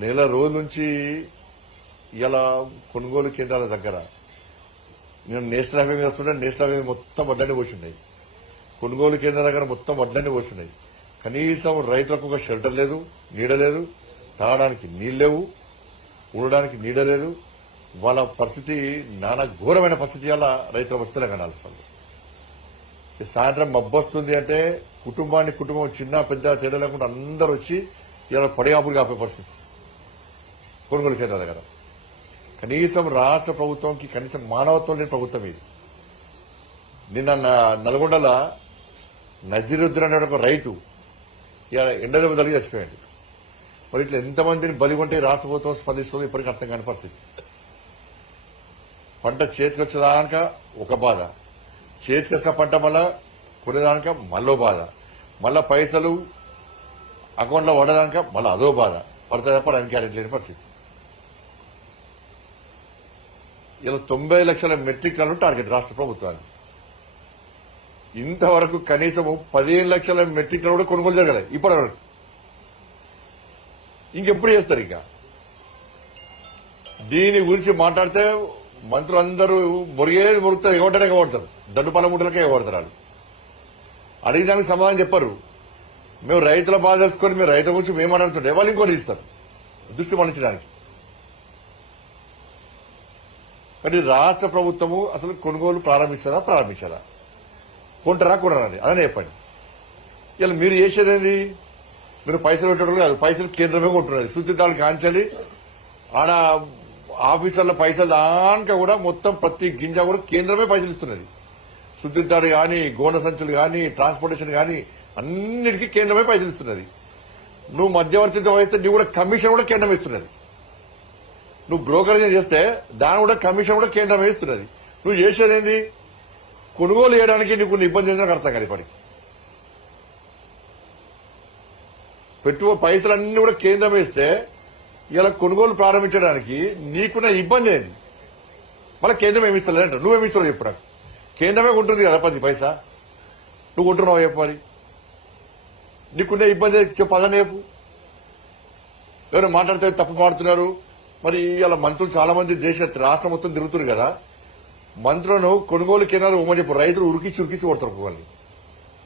నెల రోజుల నుంచి ఇలా కొనుగోలు కేంద్రాల దగ్గర నేను నేషనల్ హైవే మీద వస్తుంటే నేషనల్ హైవే మొత్తం వడ్లన్నీ పోతున్నాయి. కొనుగోలు కేంద్రాల దగ్గర మొత్తం వడ్లన్నీ పోతున్నాయి. కనీసం రైతులకు ఒక షెల్టర్ లేదు, నీడ లేదు, తాగడానికి నీళ్ళు లేవు, ఉండడానికి నీడ లేదు. వాళ్ళ పరిస్థితి నానా ఘోరమైన పరిస్థితి అలా రైతుల వస్తువులే కనాల్సింది. సాయంత్రం మబ్బొస్తుంది అంటే కుటుంబం చిన్న పెద్ద తేడా లేకుండా అందరూ వచ్చి ఇలా పడిగాపులు కాపే పరిస్థితి కొనుగోలు కేంద్రాల దగ్గర. కనీసం రాష్ట్ర ప్రభుత్వంకి కనీసం మానవత్వం లేని ప్రభుత్వం ఇది. నిన్న నల్గొండల నజీరుద్దీన్ అనే ఒక రైతు ఇలా ఎండదెబ్బ తగిలి చచ్చిపోయాడు. మరి ఇట్లా ఎంతమందిని బలి కొంటే రాష్ట్ర ప్రభుత్వం స్పందిస్తుందో ఇప్పటికీ అర్థం కాని పరిస్థితి. పంట చేతికి వచ్చేదాక ఒక బాధ, చేతికి వచ్చిన పంట మళ్ళా కొనేదాక మళ్ళో బాధ, మళ్ళా పైసలు అకౌంట్లో పడదాక మళ్ళీ అదో బాధ పడితే తప్ప గ్యారెంటీ లేని పరిస్థితి. ఇలా 90 లక్షల మెట్రిక్ టన్నులు టార్గెట్ రాష్ట్ర ప్రభుత్వానికి. ఇంతవరకు కనీసం 15 లక్షల మెట్రిక్ టన్నులు కూడా కొనుగోలు జరగలేదు ఇప్పటివరకు. ఇంకెప్పుడు చేస్తారు? ఇంకా దీని గురించి మాట్లాడితే మంత్రులందరూ మొరుగుతారు, ఎగబడ్డారు, ఎగబడతారు, దండుపాల ముట్టలకే ఎగబడతారు. వాళ్ళు అడిగిదానికి సమాధానం చెప్పరు. మేము రైతుల బాధ తెలుసుకొని మేము రైతుల గురించి మేము మాట్లాడుతుంటే వాళ్ళు ఇంకోటి ఇస్తారు దృష్టి మళ్లించడానికి. కానీ రాష్ట్ర ప్రభుత్వము అసలు కొనుగోలు ప్రారంభించారా, కొంటారా కొనరండి అదే చెప్పండి. ఇలా మీరు చేసేది మీరు పైసలు పెట్టడం కాదు, పైసలు కేంద్రమే కొంటున్నది. సుత్తిదారులు కాంచాలి ఆడ ఆఫీసర్ల పైసలు దానిక కూడా మొత్తం ప్రతి గింజ కూడా కేంద్రమే పైసలు ఇస్తున్నది. సుత్తిదారు కానీ, గోన సంచులు కానీ, ట్రాన్స్పోర్టేషన్ కానీ అన్నిటికీ కేంద్రమే పైసలు ఇస్తున్నది. నువ్వు మధ్యవర్తిత్వం వహిస్తే నీ కూడా కమిషన్ కూడా కేంద్రం ఇస్తున్నది. నువ్వు బ్రోకరేజ్ చేస్తే దాని కూడా కమిషన్ కూడా కేంద్రం ఇస్తున్నది. నువ్వు చేసేదేంది? కొనుగోలు చేయడానికి నీకు ఇబ్బంది చేసినా అర్థం కాదు. ఇప్పటికి పైసలన్నీ కూడా కేంద్రం ఇస్తే ఇలా కొనుగోలు ప్రారంభించడానికి నీకున్న ఇబ్బంది ఏంది? మళ్ళీ కేంద్రం ఏమిస్తలేదంట. నువ్వేమిస్తావు చెప్పు నాకు. కేంద్రమే ఉంటుంది కదా 10 పైసా, నువ్వు కొంటున్నావు చెప్పు. మరి నీకున్న ఇబ్బంది పదని చెప్పు. ఎవరు మాట్లాడితే తప్పు మాడుతున్నారు. మరి ఇలా మంత్రులు చాలా మంది రాష్ట్రం మొత్తం తిరుగుతున్నారు కదా, మంత్రులను కొనుగోలు కేంద్రాలు చెప్పు. రైతులు ఉరికిచ్చి కొడతారు వాళ్ళని.